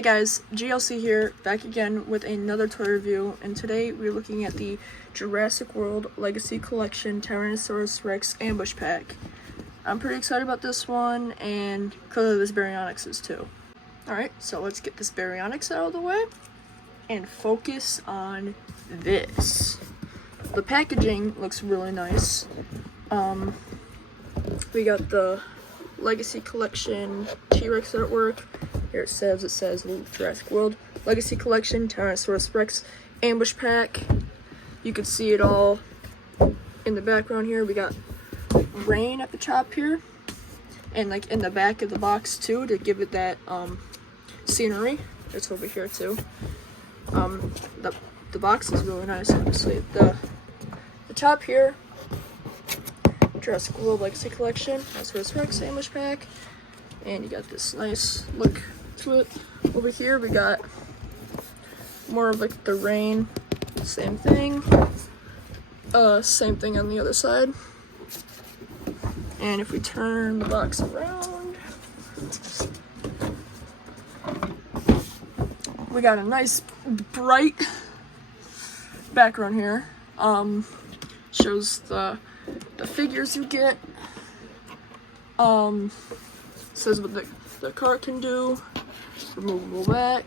Hey guys, GLC here, back again with another toy review, and today we're looking at the Jurassic World Legacy Collection Tyrannosaurus Rex Ambush Pack. I'm pretty excited about this one, and clearly this Baryonyx is too. Alright, so let's get this Baryonyx out of the way, and focus on this. The packaging looks really nice. We got the Legacy Collection T-Rex artwork. Here it says Jurassic World Legacy Collection Tyrannosaurus Rex Ambush Pack. You can see it all in the background here. We got rain at the top here, and like in the back of the box too, to give it that scenery. It's over here too. The box is really nice, honestly. The top here, Jurassic World Legacy Collection Tyrannosaurus Rex Ambush Pack, and you got this nice look to it. Over here we got more of like the rain, same thing. Same thing on the other side. And if we turn the box around, we got a nice bright background here. Shows the figures you get. Says what the cart can do. Removable back.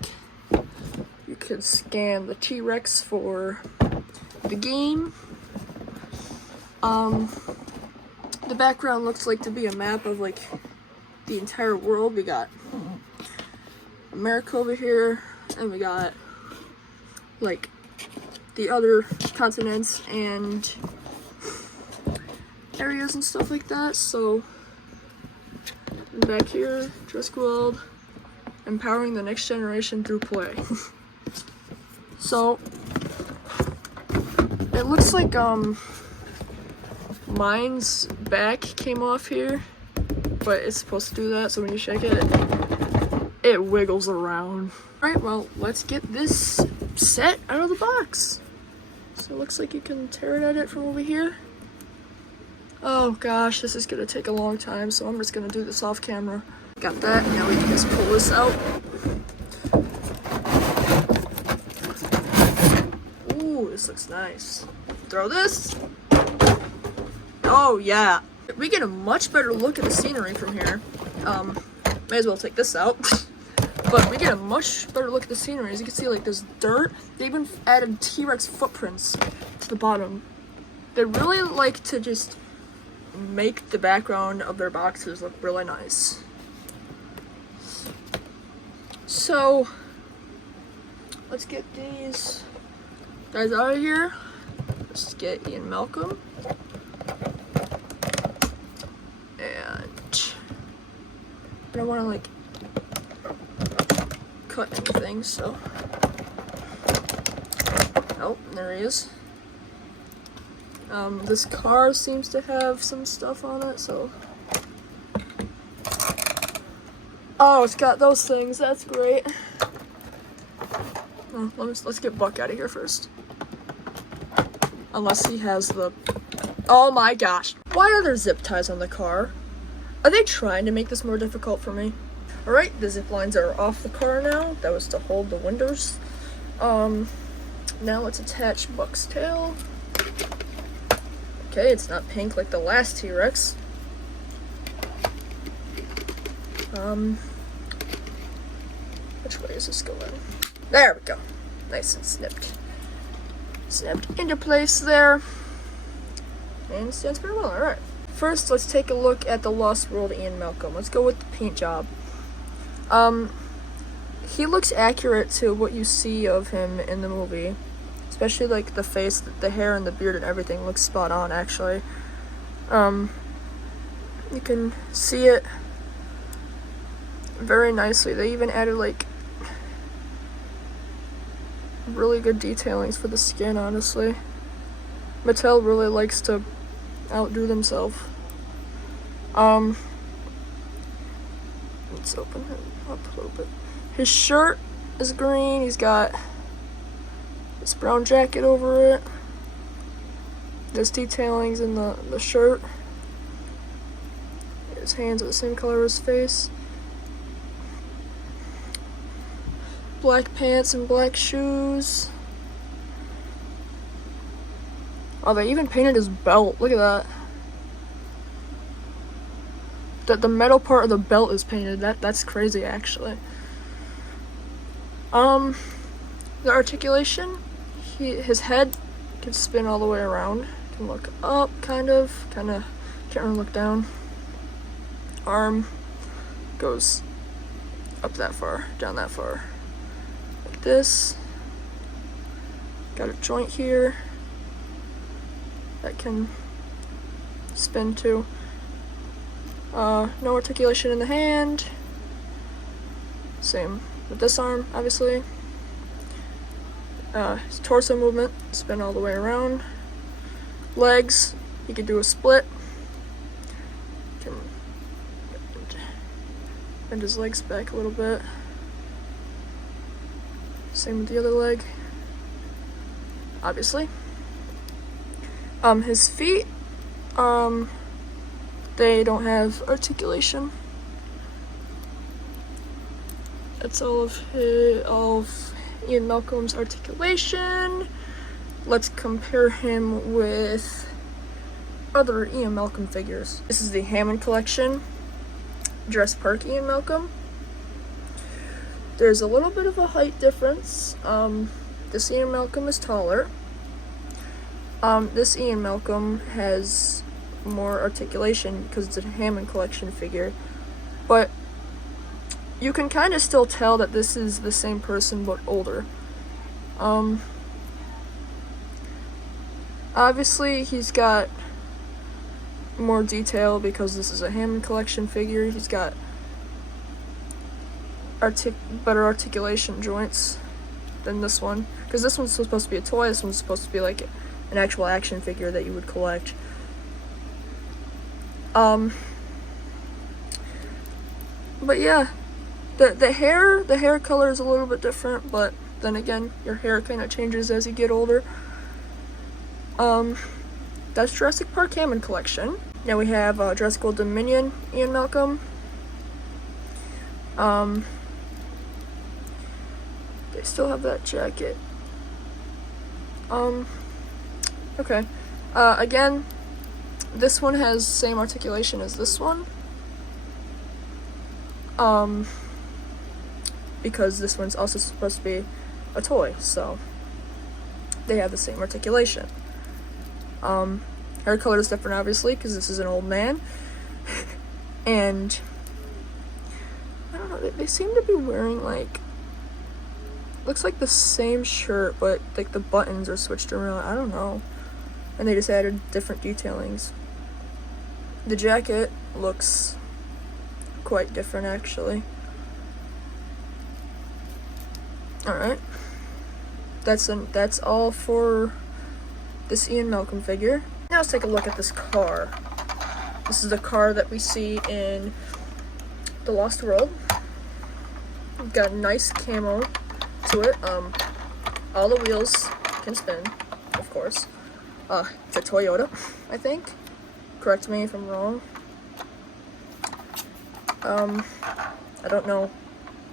You can scan the T-Rex for the game. The background looks like to be a map of like the entire world. We got America over here, and we got like the other continents and areas and stuff like that. So back here, Jurassic World, empowering the next generation through play. So it looks like mine's back came off here, but it's supposed to do that, so when you shake it, it wiggles around. Alright, well, let's get this set out of the box. So it looks like you can tear it at it from over here. Oh gosh, this is gonna take a long time, so I'm just gonna do this off camera. Got that, now we can just pull this out. Ooh, this looks nice. Throw this. Oh yeah. We get a much better look at the scenery from here. May as well take this out. But we get a much better look at the scenery. As you can see, like, there's dirt. They even added T-Rex footprints to the bottom. They really like to just make the background of their boxes look really nice. So let's get these guys out of here. Let's get Ian Malcolm. And I don't want to like cut anything, so oh, there he is. This car seems to have some stuff on it, so oh, it's got those things. That's great. Oh, let's get Buck out of here first. Unless he has the... Oh my gosh. Why are there zip ties on the car? Are they trying to make this more difficult for me? Alright, the zip lines are off the car now. That was to hold the windows. Now let's attach Buck's tail. Okay, it's not pink like the last T-Rex. Which way is this going? There we go. Nice and snipped. Snapped into place there. And it stands pretty well. Alright. First, let's take a look at the Lost World Ian Malcolm. Let's go with the paint job. He looks accurate to what you see of him in the movie. Especially like the face, the hair, and the beard and everything looks spot on, actually. You can see it very nicely. They even added like really good detailings for the skin, honestly. Mattel really likes to outdo themselves. Let's open him up a little bit. His shirt is green. He's got this brown jacket over it. There's detailings in the shirt. His hands are the same color as his face. black pants and black shoes. Oh, they even painted his belt. Look at that. The metal part of the belt is painted. That's crazy, actually. The articulation. His head can spin all the way around. Can look up, kind of. Can't really look down. Arm goes up that far, down that far. Like this. Got a joint here that can spin too. No articulation in the hand. Same with this arm, obviously. His torso movement, spin all the way around. Legs, he could do a split. Can bend his legs back a little bit. Same with the other leg, obviously. His feet, they don't have articulation. That's all of Ian Malcolm's articulation. Let's compare him with other Ian Malcolm figures. This is the Hammond Collection, Jurassic Park Ian Malcolm. There's a little bit of a height difference. This Ian Malcolm is taller. This Ian Malcolm has more articulation because it's a Hammond Collection figure, but you can kind of still tell that this is the same person but older. Obviously he's got more detail because this is a Hammond Collection figure. He's got better articulation joints than this one, because this one's supposed to be a toy, this one's supposed to be like an actual action figure that you would collect. But yeah, the hair color is a little bit different, but then again, your hair kind of changes as you get older. That's Jurassic Park Hammond Collection. Now we have Jurassic World Dominion Ian Malcolm. They still have that jacket. Okay. Again, this one has same articulation as this one. Because this one's also supposed to be a toy, so they have the same articulation. Hair color is different, obviously, because this is an old man. And I don't know, they seem to be wearing like, looks like the same shirt, but like the buttons are switched around. I don't know. And they just added different detailings. The jacket looks quite different, actually. Alright. That's all for this Ian Malcolm figure. Now let's take a look at this car. This is the car that we see in The Lost World. We've got nice camo to it. All the wheels can spin, of course. It's a Toyota, I think. Correct me if I'm wrong. I don't know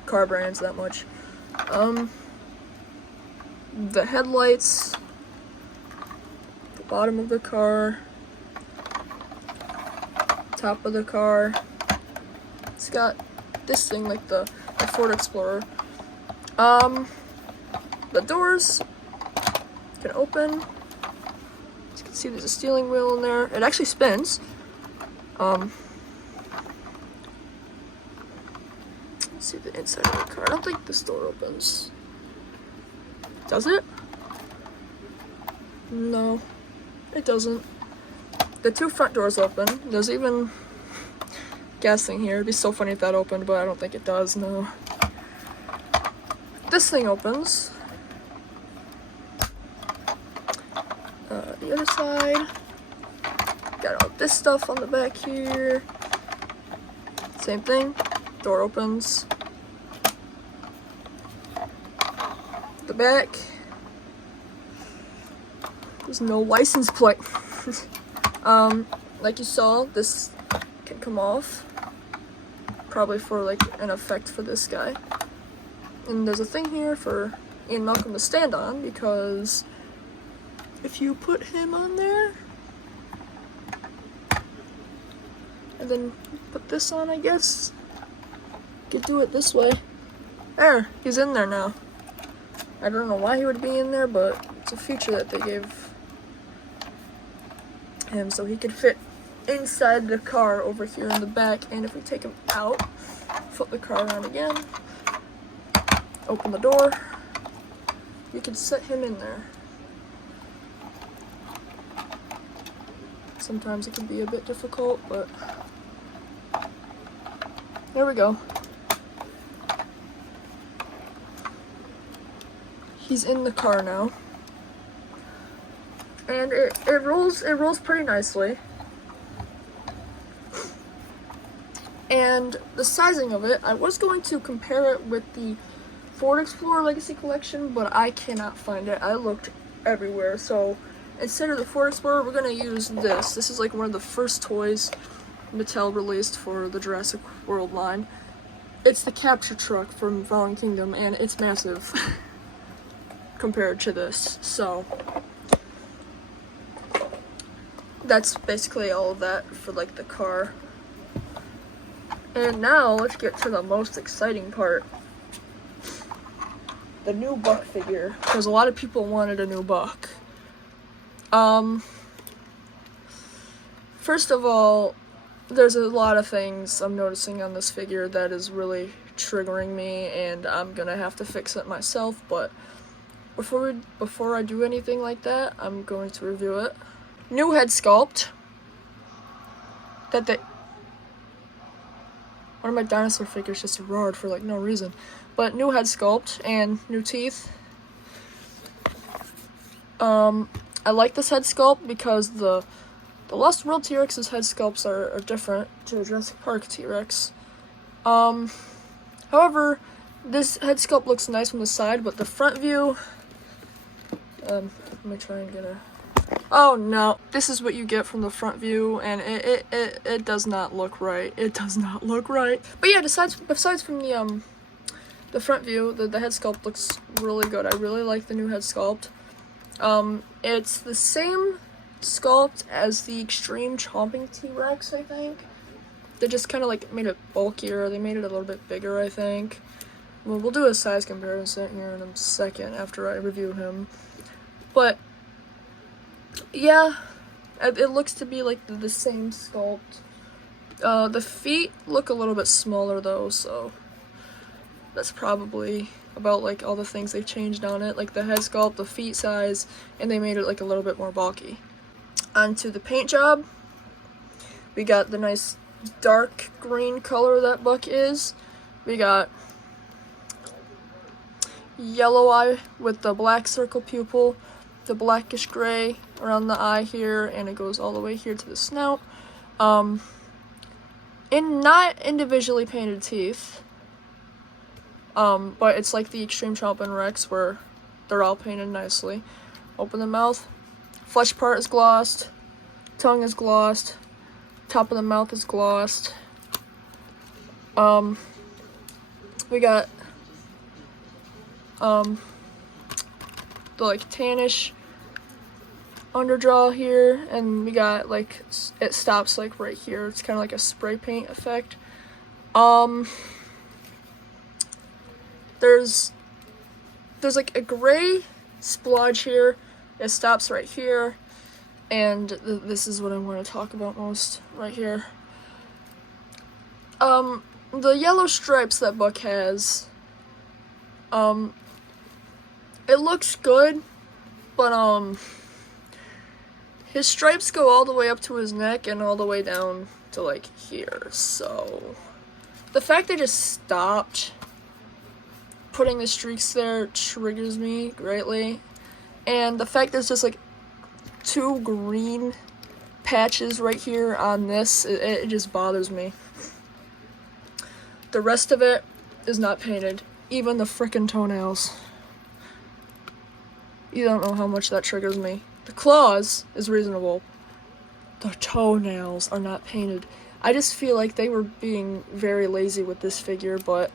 car brands that much. The headlights, the bottom of the car, top of the car. It's got this thing like the Ford Explorer. The doors can open. As you can see, there's a steering wheel in there. It actually spins. Let's see the inside of the car. I don't think this door opens. Does it? No, it doesn't. The two front doors open. There's even gas thing here. It'd be so funny if that opened, but I don't think it does, no. This thing opens. The other side. Got all this stuff on the back here. Same thing. Door opens. The back. There's no license plate. Like you saw, this can come off. Probably for like an effect for this guy. And there's a thing here for Ian Malcolm to stand on, because if you put him on there, and then put this on, I guess, you could do it this way. There, he's in there now. I don't know why he would be in there, but it's a feature that they gave him so he could fit inside the car over here in the back. And if we take him out, flip the car around again, open the door, you can set him in there. Sometimes it can be a bit difficult, but there we go. He's in the car now. And it rolls pretty nicely. And the sizing of it, I was going to compare it with the Ford Explorer Legacy Collection, but I cannot find it. I looked everywhere, so instead of the Ford Explorer, we're gonna use this. This is like one of the first toys Mattel released for the Jurassic World line. It's the capture truck from Fallen Kingdom, and it's massive compared to this, so that's basically all of that for like the car. And now let's get to the most exciting part. The new Buck figure, because a lot of people wanted a new Buck. First of all, there's a lot of things I'm noticing on this figure that is really triggering me, and I'm gonna have to fix it myself, but before I do anything like that, I'm going to review it. New head sculpt. One of my dinosaur figures just roared for like no reason. But new head sculpt and new teeth. I like this head sculpt because the Lost World T-Rex's head sculpts are different to the Jurassic Park T-Rex. However, this head sculpt looks nice from the side, but the front view, let me try and get a, oh no, this is what you get from the front view, and it does not look right. It does not look right. But yeah, besides from the front view, the head sculpt looks really good. I really like the new head sculpt. It's the same sculpt as the Extreme Chomping T-Rex, I think. They just kind of like made it bulkier. They made it a little bit bigger, I think. Well, we'll do a size comparison here in a second after I review him. But yeah, it looks to be like the same sculpt. The feet look a little bit smaller though, so that's probably about like all the things they changed on it, like the head sculpt, the feet size, and they made it like a little bit more bulky. Onto the paint job. We got the nice dark green color that Buck is. We got yellow eye with the black circle pupil, the blackish gray around the eye here, and it goes all the way here to the snout. And not individually painted teeth, but it's like the Extreme Chomping Rex where they're all painted nicely. Open the mouth, flesh part is glossed, tongue is glossed, top of the mouth is glossed. We got the like tannish underjaw here, and we got like it stops like right here. It's kind of like a spray paint effect. There's like a gray splodge here. It stops right here, and this is what I want to talk about most right here. The yellow stripes that Buck has, it looks good, but his stripes go all the way up to his neck and all the way down to like here, so the fact they just stopped putting the streaks there triggers me greatly. And the fact there's just like 2 green patches right here on this, it just bothers me. The rest of it is not painted, even the frickin' toenails. You don't know how much that triggers me. The claws is reasonable. The toenails are not painted. I just feel like they were being very lazy with this figure, but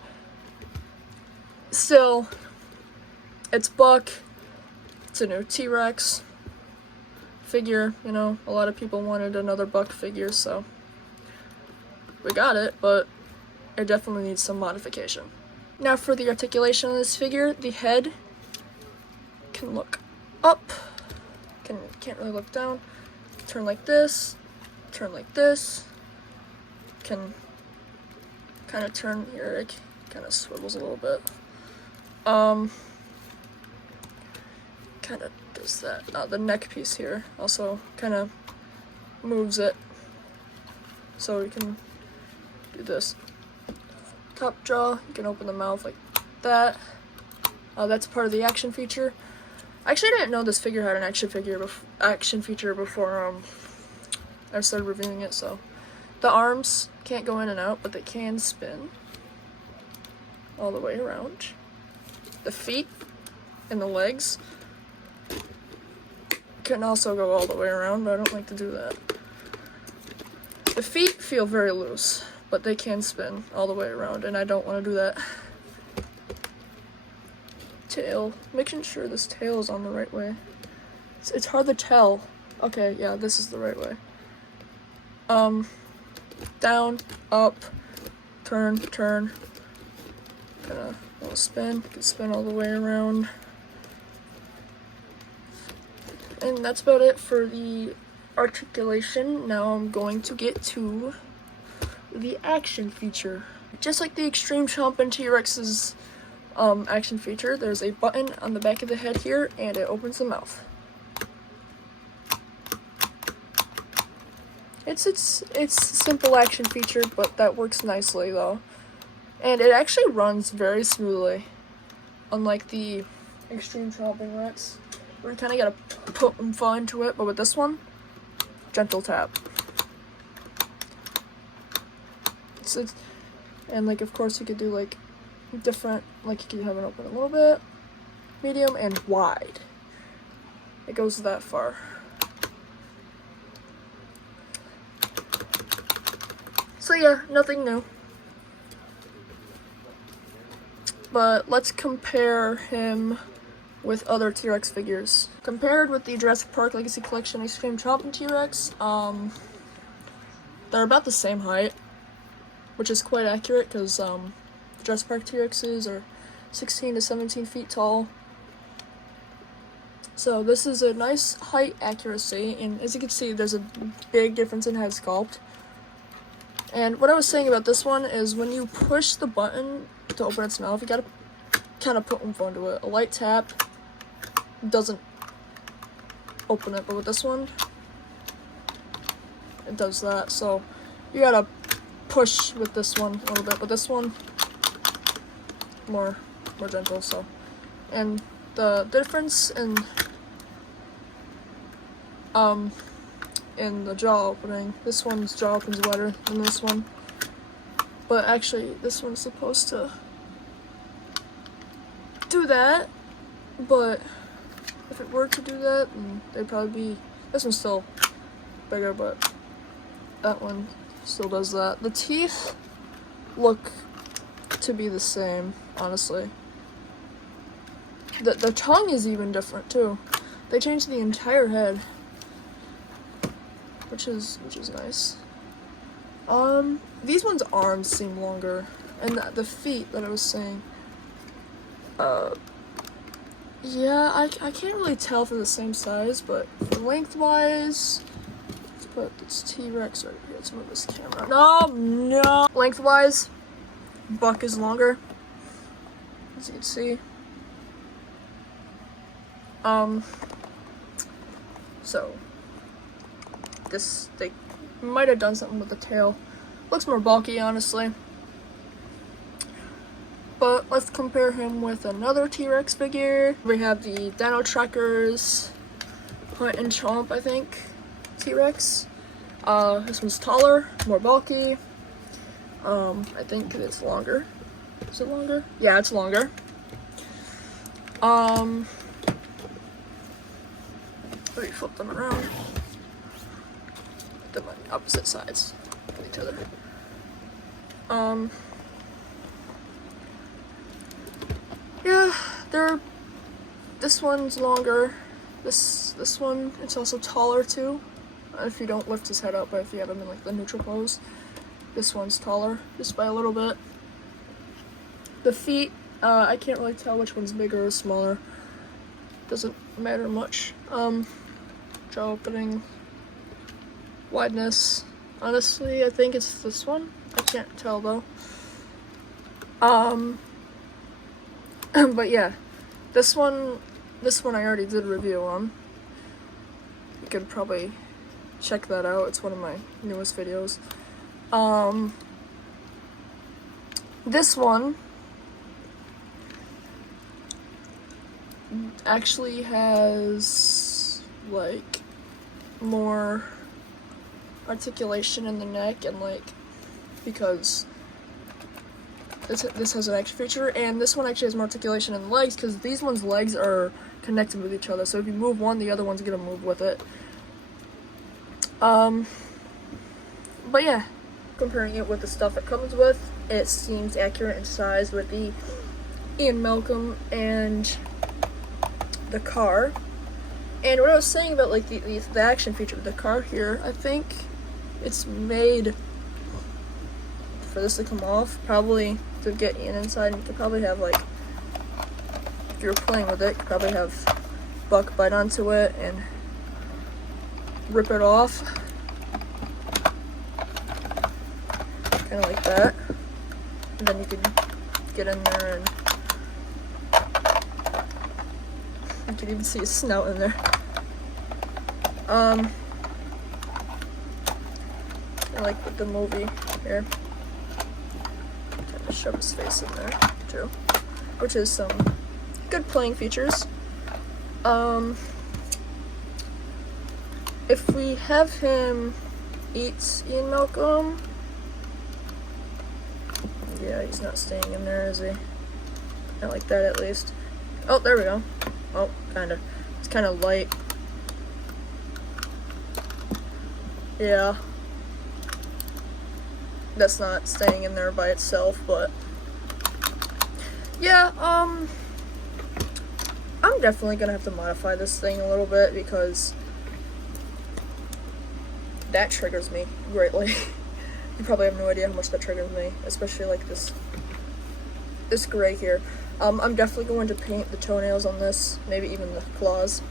still, it's Buck. It's a new T-Rex figure, you know. A lot of people wanted another Buck figure, so we got it, but it definitely needs some modification. Now for the articulation of this figure, the head can look up, can't really look down, turn like this, turn like this, can kind of turn here, it kind of swivels a little bit. Kind of does that. The neck piece here also kind of moves it, so you can do this. Top jaw, you can open the mouth like that. That's part of the action feature. Actually, I didn't know this figure had an action feature before I started reviewing it. So the arms can't go in and out, but they can spin all the way around. The feet and the legs can also go all the way around, but I don't like to do that. The feet feel very loose, but they can spin all the way around, and I don't want to do that. Tail, making sure this tail is on the right way. It's hard to tell. Okay, yeah, this is the right way. Down, up, turn, turn. Gonna spin. You can spin all the way around. And that's about it for the articulation. Now I'm going to get to the action feature. Just like the Extreme Chomp and T-Rex's action feature, there's a button on the back of the head here, and it opens the mouth. It's a simple action feature, but that works nicely though. And it actually runs very smoothly, unlike the Extreme Chomping Rex, where you kind of gotta put oomph into it, but with this one, gentle tap. And like, of course, you could do like different, like you could have it open a little bit, medium, and wide. It goes that far. So yeah, nothing new. But let's compare him with other T-Rex figures. Compared with the Jurassic Park Legacy Collection Extreme Chomp and T-Rex, they're about the same height, which is quite accurate because the Jurassic Park T-Rexes are 16 to 17 feet tall. So this is a nice height accuracy, and as you can see, there's a big difference in head sculpt. And what I was saying about this one is when you push the button to open its mouth, you gotta kind of put oomph into it. A light tap doesn't open it, but with this one, it does that. So you gotta push with this one a little bit, but this one more gentle. So, and the difference in the jaw opening, this one's jaw opens wider than this one, but actually this one's supposed to do that, but if it were to do that, then they'd probably be, this one's still bigger, but that one still does that. The teeth look to be the same, honestly. The tongue is even different too. They changed the entire head, which is nice. These ones' arms seem longer, and the feet that I was saying, yeah, I can't really tell if they're the same size, but lengthwise, let's put this T-Rex right here. Let's move this camera. No! Lengthwise, Buck is longer, as you can see. So they might have done something with the tail. Looks more bulky, honestly. But let's compare him with another T-Rex figure. We have the Dino Trackers Hunt and Chomp, I think, T-Rex. This one's taller, more bulky. I think it's longer. Is it longer? Yeah, it's longer. Let me flip them around. Put them on the opposite sides of each other. yeah, this one's longer. This one, it's also taller too. If you don't lift his head up, but if you have him in like the neutral pose, this one's taller, just by a little bit. The feet, I can't really tell which one's bigger or smaller. Doesn't matter much. Jaw opening, wideness. Honestly, I think it's this one. I can't tell though. But yeah, this one I already did review on. You could probably check that out. It's one of my newest videos. This one actually has like more articulation in the neck, and like, because this has an action feature, and this one actually has more articulation in the legs because these ones' legs are connected with each other, so if you move one, the other one's gonna move with it. But yeah, comparing it with the stuff it comes with, it seems accurate in size with the Ian Malcolm and the car. And what I was saying about like the action feature with the car here, I think it's made for this to come off, probably to get Ian inside. And you could probably have like, if you're playing with it, you could probably have Buck bite onto it and rip it off, kind of like that, and then you could get in there and you can even see his snout in there. I like with the movie here, kind of shove his face in there too, which is some good playing features. If we have him eat Ian Malcolm, yeah, he's not staying in there, is he? Not like that, at least. Oh, there we go. Oh, kinda. It's kinda light. Yeah. That's not staying in there by itself, but yeah, I'm definitely gonna have to modify this thing a little bit because that triggers me greatly. You probably have no idea how much that triggers me, especially like this gray here. I'm definitely going to paint the toenails on this, maybe even the claws.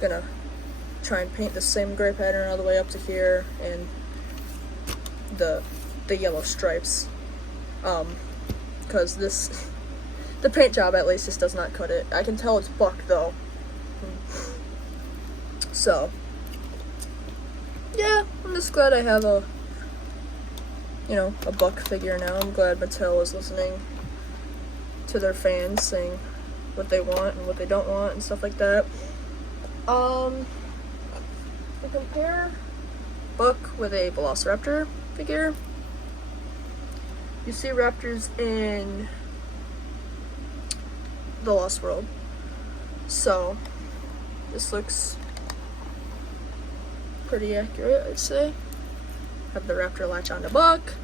Gonna try and paint the same gray pattern all the way up to here, and the yellow stripes. Because the paint job at least just does not cut it. I can tell it's Buck though. So yeah, I'm just glad I have a Buck figure now. I'm glad Mattel is listening to their fans, saying what they want and what they don't want and stuff like that. To compare Buck with a Velociraptor figure, you see raptors in The Lost World. So this looks pretty accurate, I'd say. Have the raptor latch onto Buck.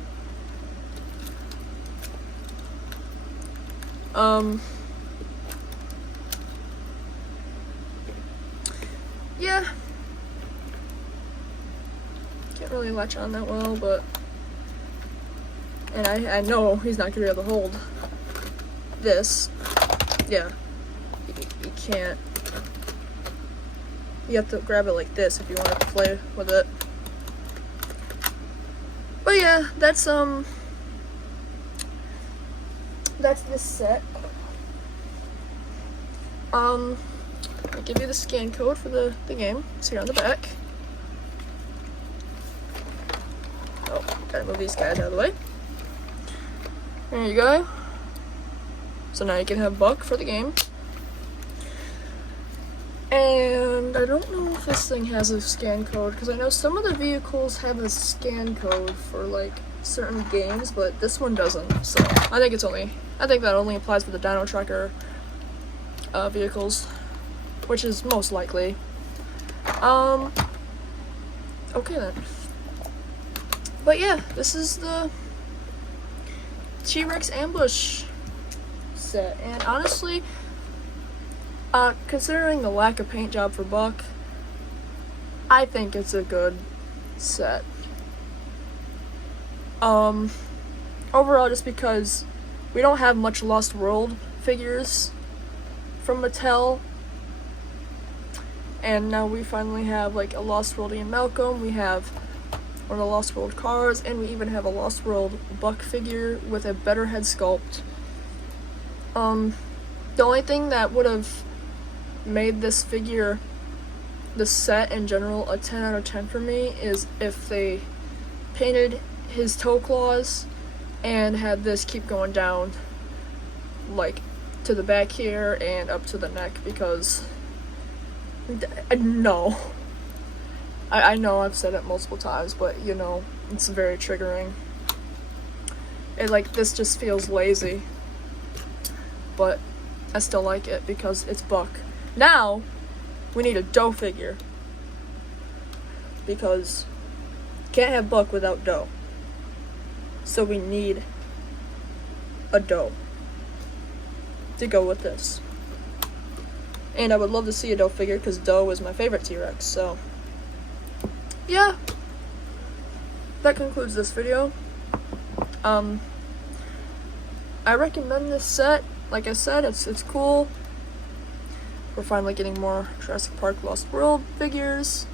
Yeah. Can't really latch on that well, but and I know he's not gonna be able to hold this. Yeah. You can't. You have to grab it like this if you want to play with it. But yeah, that's this set. I'll give you the scan code for the game. It's here on the back. Oh, gotta move these guys out of the way. There you go. So now you can have Buck for the game. And I don't know if this thing has a scan code, because I know some of the vehicles have a scan code for like certain games, but this one doesn't. So I think that only applies for the Dino Tracker vehicles, which is most likely. Okay then. But yeah, this is the T-Rex Ambush set. And honestly, considering the lack of paint job for Buck, I think it's a good set. Overall, just because we don't have much Lost World figures from Mattel, and now we finally have like a Lost World Ian Malcolm, we have one of the Lost World cars, and we even have a Lost World Buck figure with a better head sculpt. The only thing that would have made this figure, the set in general, a 10 out of 10 for me is if they painted his toe claws and had this keep going down like to the back here and up to the neck, because no, I know I've said it multiple times, but you know, it's very triggering. This just feels lazy, but I still like it because it's Buck. Now we need a dough figure, because can't have Buck without dough. So we need a dough to go with this. And I would love to see a dough figure because dough is my favorite T-Rex. So yeah, that concludes this video. I recommend this set. Like I said, it's cool. We're finally getting more Jurassic Park Lost World figures.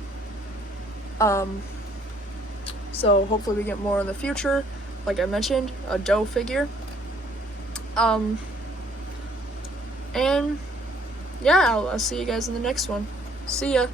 So hopefully we get more in the future. Like I mentioned, a dough figure. And yeah, I'll see you guys in the next one. See ya.